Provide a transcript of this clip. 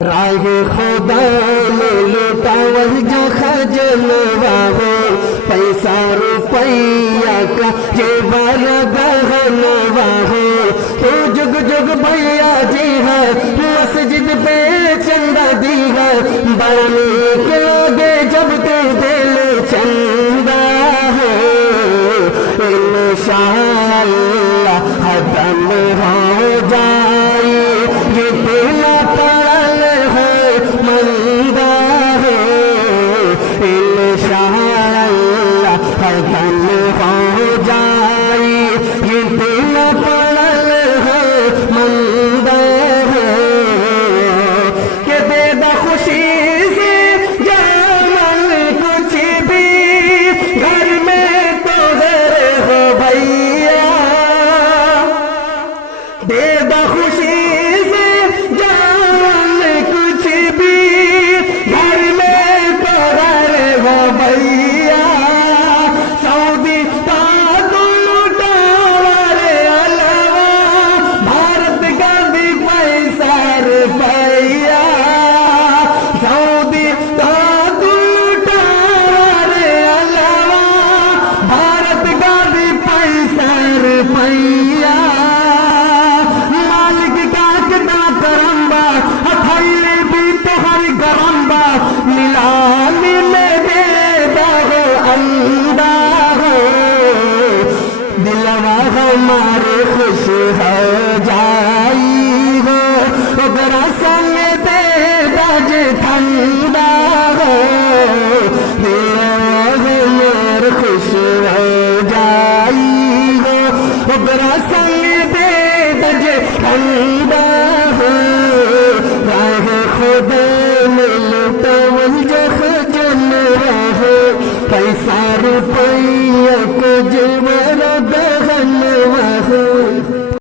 राह खुदा में लुटावल जो खजलवा हो, पैसा रुपया का ये वाला गहनवा हो। तो जुग जुग भैया जी है, मस्जिद पे चंदा दी है, बड़े के आगे जब ते दिल चंदा है, इंशाअल्लाह खत्म हो जाए ये पीला पड़ल है मंदा है, इंशाअल्लाह खत्म हो जाए ये पीला पड़ल है मंदा है। के दे दा खुशी से जामल कुछ भी, घर में तो घर हो भैया, दे दा खुशी से जान कुछ भी, घर में तो घर हो भैया। सऊदी का लुटारे अलावा, भारत का भी पैसा रुपया, सऊदी का लुटारे अलावा, भारत का भी पैसा रुपया। मालिक का कितना करम्बा, अथैले भी तोहर गरम्बा, नीलामी में दे दो अंडा हो, दिलवा हमारे खुश हो जाई हो, ओकरा संग दे दज ठंडा हो, दिलवा हमारे खुश हो जाई हो, ओकरा संग दे दज ठंडा हो। राह खुदा में लुटावल जो खजलवा हो, पैसा रुपया को जवा